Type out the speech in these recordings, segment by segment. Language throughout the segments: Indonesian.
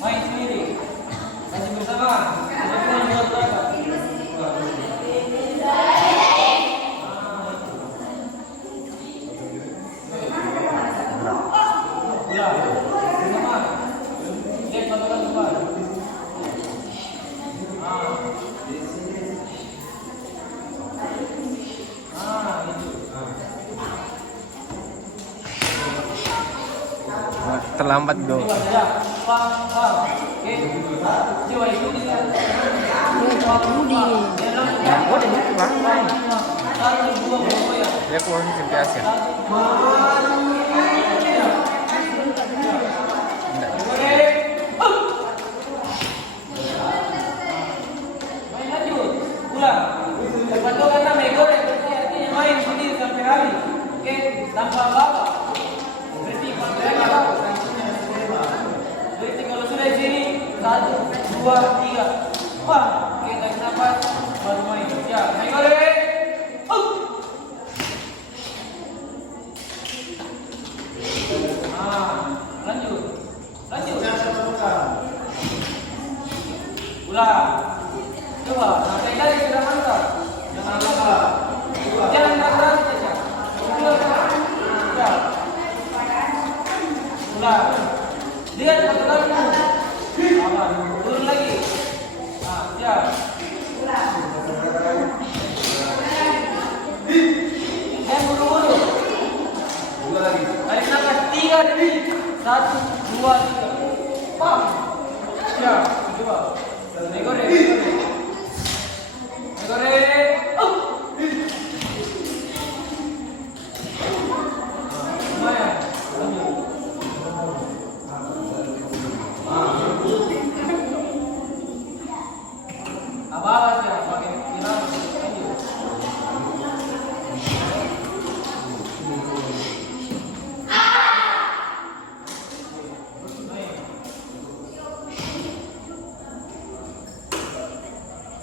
Main sendiri. Masih bersama. Jangan buat berapa. Terlambat go. Ya kurang biasa. Tanpa apa-apa. Berarti kalau sudah di sini 1, 2, 3. Wah, oke, tarik nafas baru main. Ya, main boleh. Lanjut. Ulang. Coba, sampai kali sudah mantap. Jangan lupa. Jangan keras saja. Ulang. Lihat patokanmu. Turun lagi. Siap. Jangan buru-buru. Tarik nafas 3 detik. 1, 2, 3. Pam. Siap. Coba. Negore. Lumayan. Apa-apa sih pakai bilang lanjut.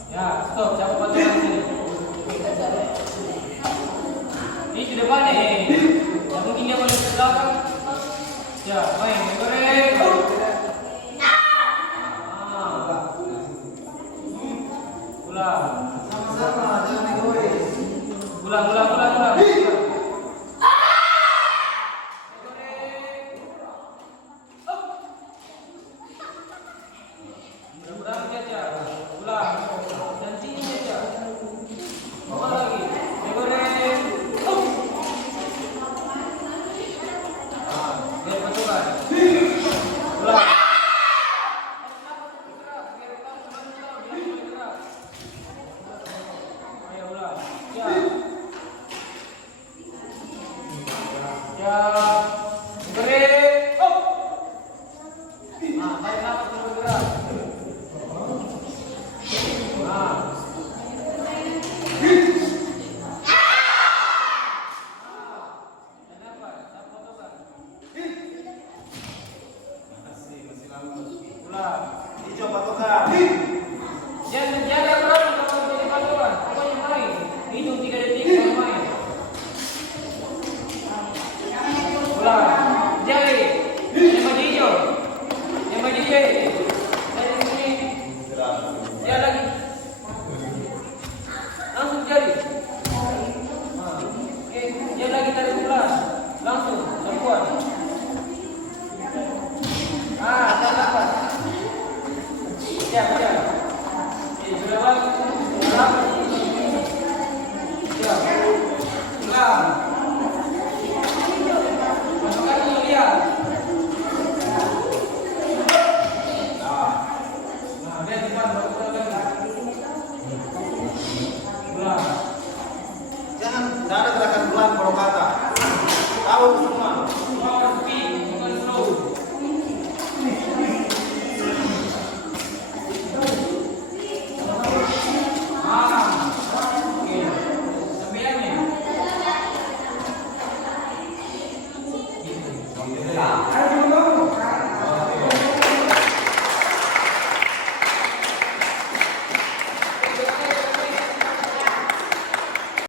Ya, stop, cabut patokan sini. Ini ke depan nih. Yang mungkin dia boleh ke belakang. Ya, main, goreng. Sama-sama, jangan egois. Ulang. Mudah-mudahan saja. Ulang. Dan sini saja. Bawa lagi. Goreng. Lihat patokan. Ulang. Jangan menjaga terus kalau jadi patokan. Pokoknya main. Hitung 3 detik baru main. Ulang. Jari. Yang hijau. Dari sini. Ya lagi. Langsung jari. Oke, dia lagi tarik pelan. Langsung, kuat. Tarik nafas. Siap. Sudah bagus. Siap. Ulang. Masukkan dulu lihat. Lihat di depan baru pulang lagi. Ulang. Jangan ada gerakan bulan kalau kata. Tahu semua.